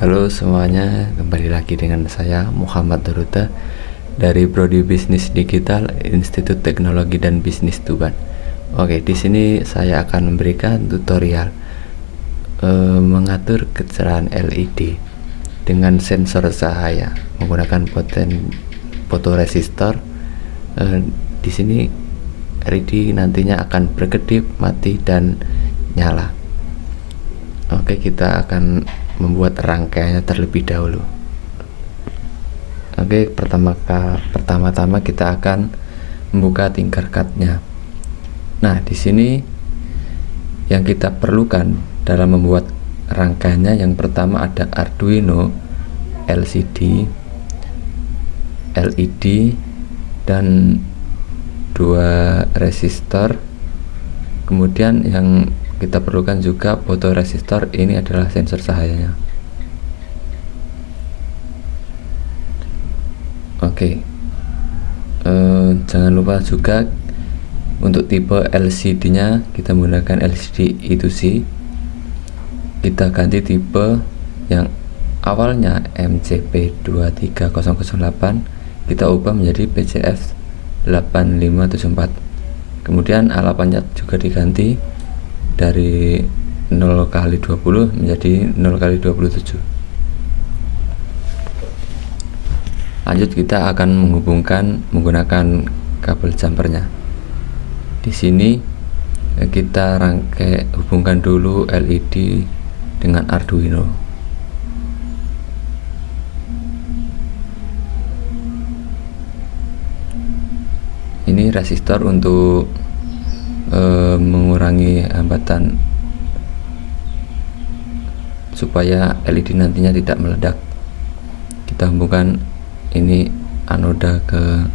Halo semuanya, kembali lagi dengan saya Muhammad Daruta dari Prodi Bisnis Digital Institut Teknologi dan Bisnis Tuban. Oke, di sini saya akan memberikan tutorial mengatur kecerahan LED dengan sensor cahaya menggunakan fotoresistor. Di sini LED nantinya akan berkedip, mati, dan nyala. Oke, kita akan membuat rangkaiannya terlebih dahulu. Oke, pertama-tama kita akan membuka Tinkercad-nya. Nah, di sini yang kita perlukan dalam membuat rangkaiannya, yang pertama ada Arduino, LCD, LED, dan 2 resistor. Kemudian yang kita perlukan juga fotoresistor, ini adalah sensor cahayanya. Oke, jangan lupa juga untuk tipe LCD nya kita menggunakan LCD E2C. Kita ganti tipe yang awalnya MCP23008, kita ubah menjadi PCF 8574. Kemudian alapannya juga diganti dari 0x20 menjadi 0x27. Lanjut, kita akan menghubungkan menggunakan kabel jumpernya. Di sini kita hubungkan dulu LED dengan Arduino. Ini resistor untuk mengurangi hambatan supaya LED nantinya tidak meledak. Kita hubungkan ini anoda ke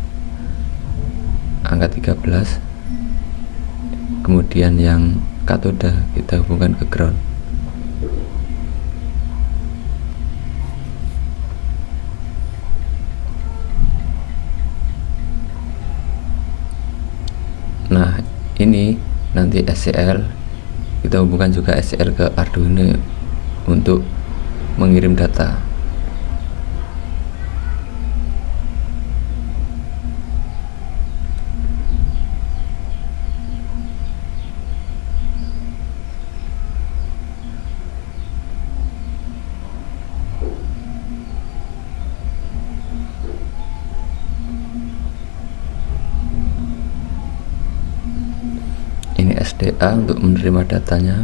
angka 13, kemudian yang katoda kita hubungkan ke ground. Nah, ini nanti SCL, kita hubungkan juga SCL ke Arduino untuk mengirim data. Ini SDA untuk menerima datanya.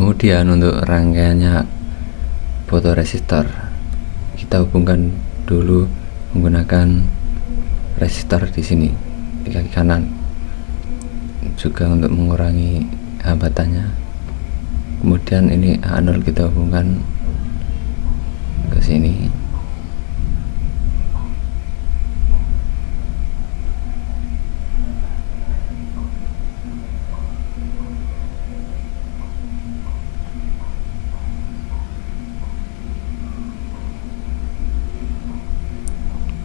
Kemudian untuk rangkaiannya fotoresistor, kita hubungkan dulu menggunakan resistor di sini di kaki kanan, juga untuk mengurangi hambatannya. Kemudian ini A0 kita hubungkan ke sini.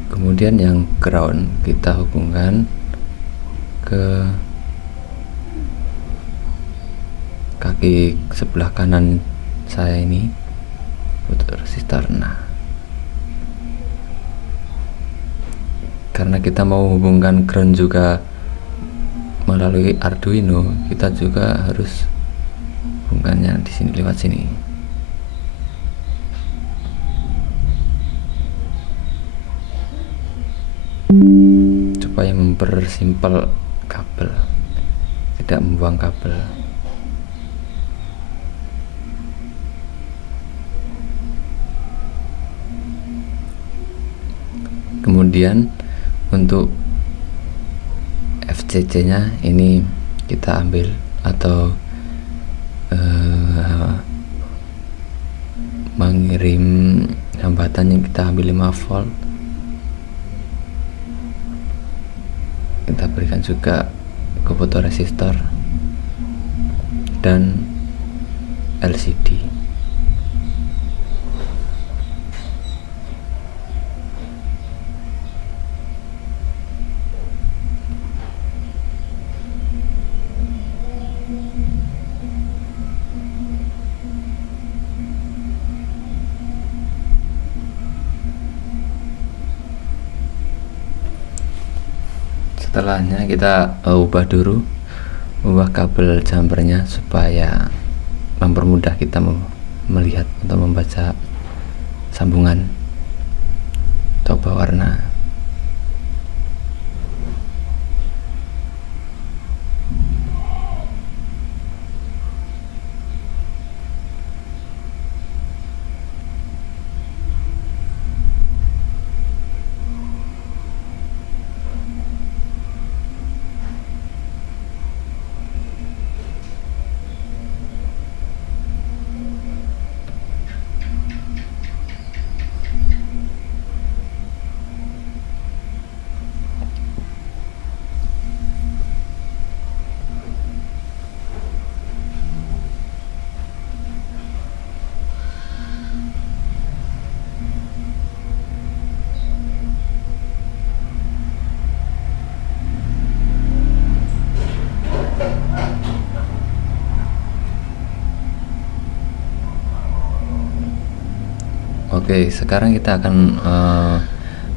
Kemudian yang ground kita hubungkan ke kaki sebelah kanan saya ini, fotoresistor. Nah, karena kita mau hubungkan ground juga melalui Arduino, kita juga harus hubungannya di sini, lewat sini. Supaya mempersimpel kabel, tidak membuang kabel. Kemudian untuk FCC nya ini kita ambil, atau mengirim hambatan yang kita ambil 5 volt. Kita berikan juga ke fotoresistor dan LCD. Setelahnya kita ubah kabel jumpernya supaya mempermudah kita melihat atau membaca sambungan. Coba warna. Oke, sekarang kita akan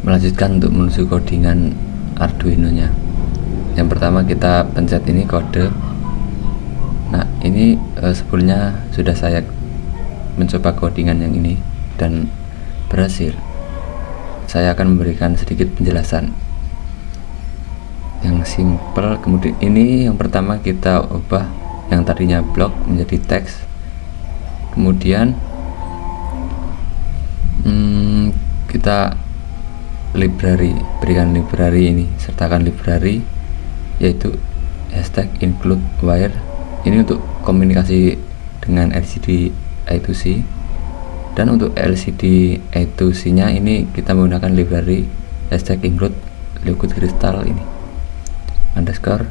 melanjutkan untuk menuju codingan Arduino nya. Yang pertama kita pencet ini kode. Nah, ini sebelumnya sudah saya mencoba codingan yang ini dan berhasil. Saya akan memberikan sedikit penjelasan yang simple. Kemudian ini yang pertama kita ubah yang tadinya blok menjadi teks. Kemudian kita berikan library ini, sertakan library yaitu #include wire. Ini untuk komunikasi dengan LCD I2C, dan untuk LCD I2C nya ini kita menggunakan library #include liquid crystal ini underscore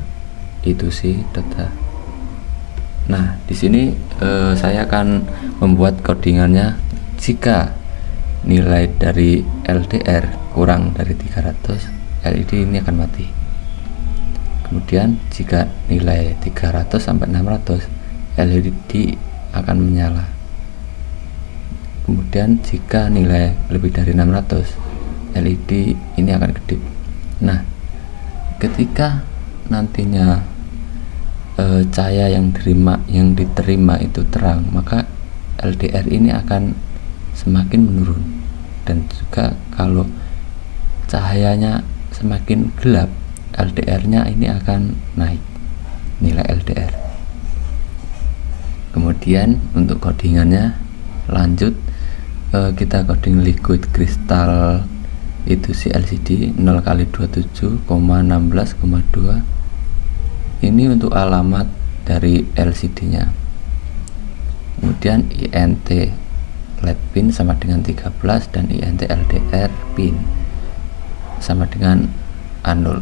I2C data. Nah, di sini saya akan membuat codingannya. Jika nilai dari LDR kurang dari 300, LED ini akan mati. Kemudian jika nilai 300 sampai 600, LED akan menyala. Kemudian jika nilai lebih dari 600, LED ini akan kedip. Nah, ketika nantinya cahaya yang diterima itu terang, maka LDR ini akan semakin menurun. Dan juga kalau cahayanya semakin gelap, LDR-nya ini akan naik, nilai LDR. Kemudian untuk codingannya lanjut, kita coding liquid crystal itu si LCD 0x27,16,2. Ini untuk alamat dari LCD nya. Kemudian INT LED pin sama dengan 13, dan INT LDR pin sama dengan 0,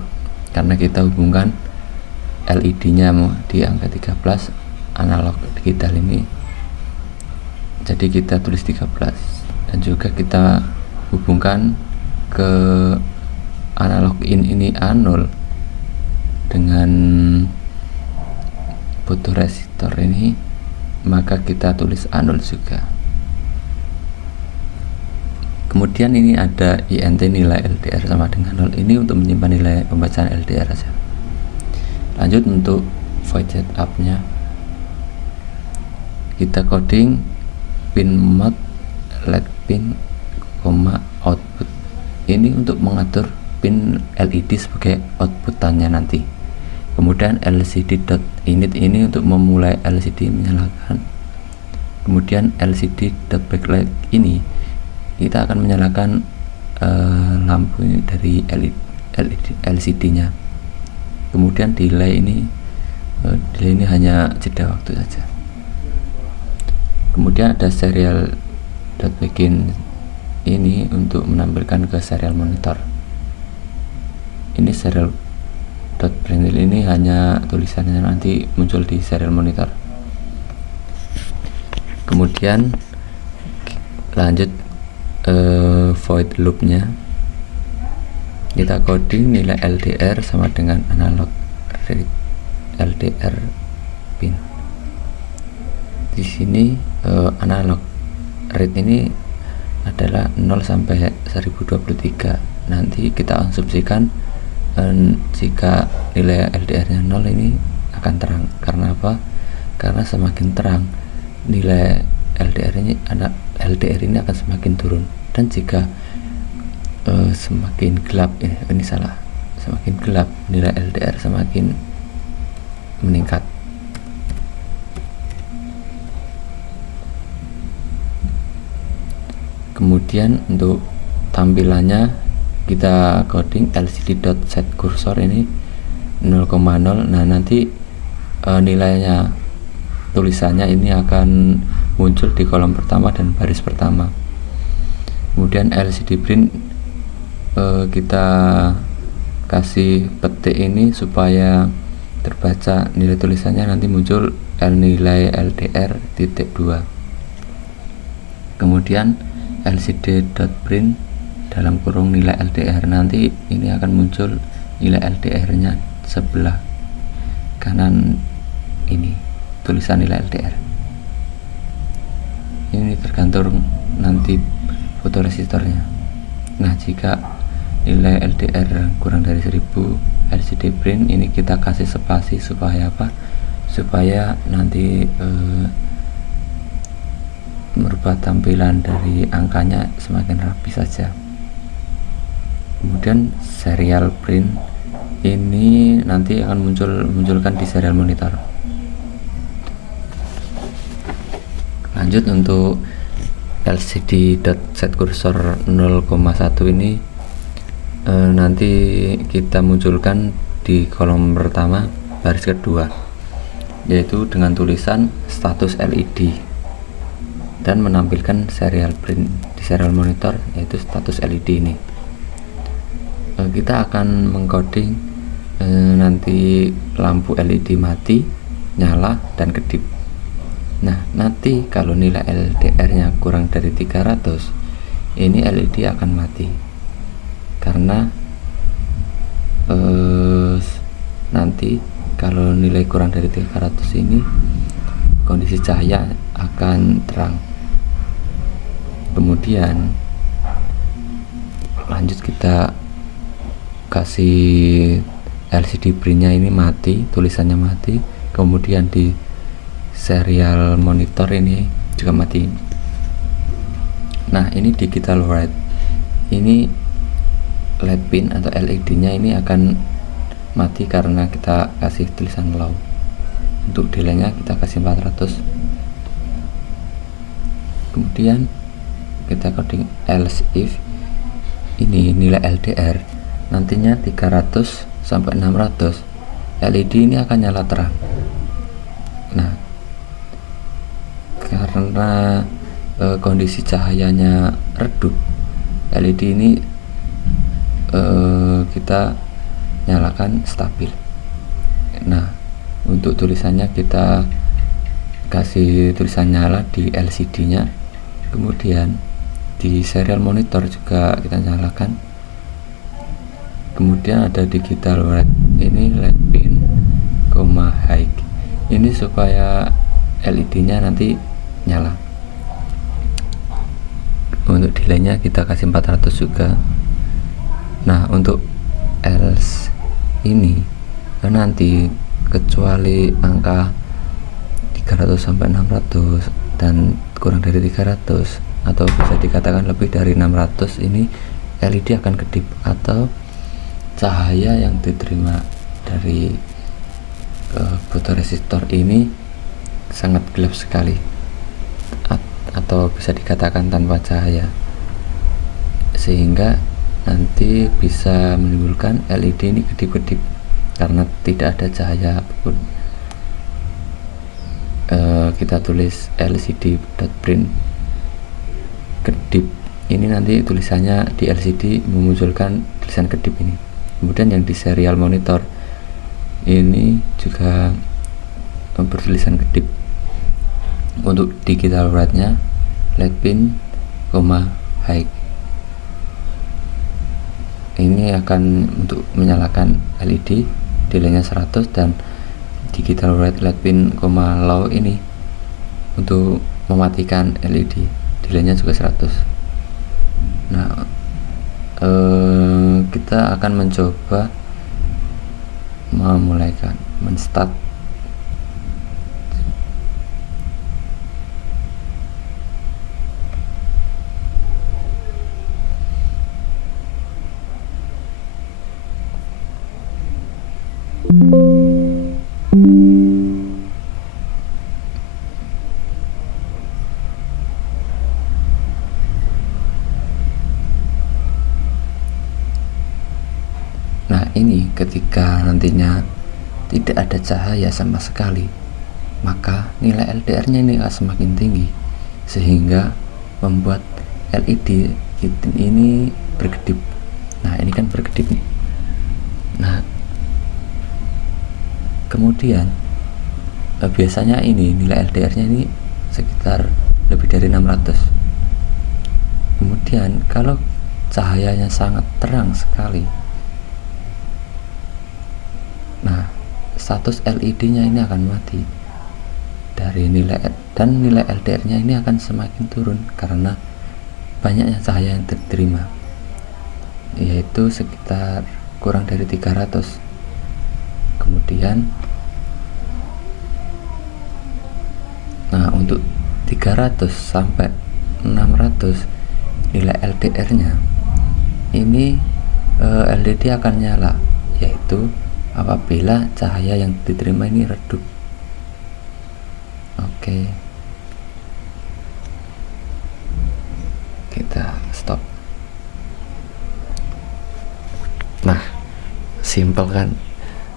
karena kita hubungkan LED nya di angka 13, analog digital ini, jadi kita tulis 13. Dan juga kita hubungkan ke analog ini A0 dengan fotoresistor ini, maka kita tulis A0 juga. Kemudian ini ada INT nilai LDR sama dengan 0, ini untuk menyimpan nilai pembacaan LDR saja. Lanjut untuk void setup nya, kita coding pin mode LED pin, output. Ini untuk mengatur pin LED sebagai outputannya nanti. Kemudian LCD.init ini untuk memulai LCD menyalakan. Kemudian LCD.backlight ini kita akan menyalakan lampu ini dari LCD-nya. Kemudian delay ini hanya jeda waktu saja. Kemudian ada serial .begin ini untuk menampilkan ke serial monitor. Ini serial .print ini hanya tulisannya nanti muncul di serial monitor. Kemudian lanjut void loop-nya, kita coding nilai LDR sama dengan analog read LDR pin. Di sini analog read ini adalah 0 sampai 1023. Nanti kita asumsikan jika nilai LDR-nya 0 ini akan terang. Karena apa? Karena semakin terang nilai LDR ini akan semakin turun, dan jika semakin gelap semakin gelap nilai LDR semakin meningkat. Kemudian untuk tampilannya kita coding lcd.setCursor ini 0,0. Nah, nanti nilainya, tulisannya ini akan muncul di kolom pertama dan baris pertama. Kemudian LCD print kita kasih petik ini supaya terbaca nilai tulisannya, nanti muncul nilai LDR titik 2. Kemudian lcd.print dalam kurung nilai LDR, nanti ini akan muncul nilai LDR-nya sebelah kanan ini tulisan nilai LDR. Ini tergantung nanti fotoresistornya. Nah, jika nilai LDR kurang dari 1000, LCD print ini kita kasih spasi supaya apa? Supaya nanti merubah tampilan dari angkanya semakin rapi saja. Kemudian serial print ini nanti akan munculkan di serial monitor. Lanjut untuk lcd.setCursor 0,1 ini nanti kita munculkan di kolom pertama baris kedua, yaitu dengan tulisan status LED, dan menampilkan serial print di serial monitor, yaitu status LED ini. Kita akan mengcoding nanti lampu LED mati, nyala, dan kedip. Nah, nanti kalau nilai LDR-nya kurang dari 300, ini LED akan mati. Karena nanti kalau nilai kurang dari 300 ini kondisi cahaya akan terang. Kemudian lanjut kita kasih LCD print-nya ini mati, tulisannya mati. Kemudian di serial monitor ini juga mati. Nah, ini digital white, ini LED pin atau LED-nya ini akan mati karena kita kasih tulisan low. Untuk delay-nya kita kasih 400. Kemudian kita coding else if ini nilai LDR nantinya 300 sampai 600, LED ini akan nyala terang. Nah, karena kondisi cahayanya redup, LED ini kita nyalakan stabil. Nah, untuk tulisannya kita kasih tulisan nyala di LCD-nya, kemudian di serial monitor juga kita nyalakan. Kemudian ada digital red, ini LED pin, high, ini supaya LED-nya nanti nyala. Untuk delay-nya kita kasih 400 juga. Nah, untuk else ini nanti kecuali angka 300 sampai 600 dan kurang dari 300 atau bisa dikatakan lebih dari 600, ini LED akan kedip atau cahaya yang diterima dari fotoresistor ini sangat gelap sekali atau bisa dikatakan tanpa cahaya. sehingga nanti bisa menimbulkan LED ini kedip-kedip karena tidak ada cahaya apapun. Kita tulis LCD.print kedip, ini nanti tulisannya di LCD memunculkan tulisan kedip ini. Kemudian yang di serial monitor ini juga bertulisan kedip. Untuk digital write-nya LED pin, high. Ini akan untuk menyalakan LED, delaynya 100, dan digital write LED pin, low ini untuk mematikan LED, delaynya juga 100. Nah, kita akan mencoba memulaikan menstart. Nah, ini ketika nantinya tidak ada cahaya sama sekali, maka nilai LDR-nya ini akan semakin tinggi sehingga membuat LED ini berkedip. Nah, ini kan berkedip nih. Nah, kemudian biasanya ini nilai LDR-nya ini sekitar lebih dari 600. Kemudian kalau cahayanya sangat terang sekali, nah status LED-nya ini akan mati dari nilai, dan nilai LDR-nya ini akan semakin turun karena banyaknya cahaya yang diterima, yaitu sekitar kurang dari 300. Kemudian nah untuk 300 sampai 600 nilai LDR-nya ini LED akan nyala, yaitu apabila cahaya yang diterima ini redup. Oke, kita stop. Nah, simpel kan,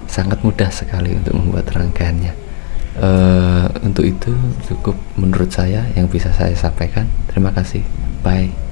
sangat mudah sekali untuk membuat rangkaiannya. Untuk itu cukup menurut saya yang bisa saya sampaikan. Terima kasih, bye.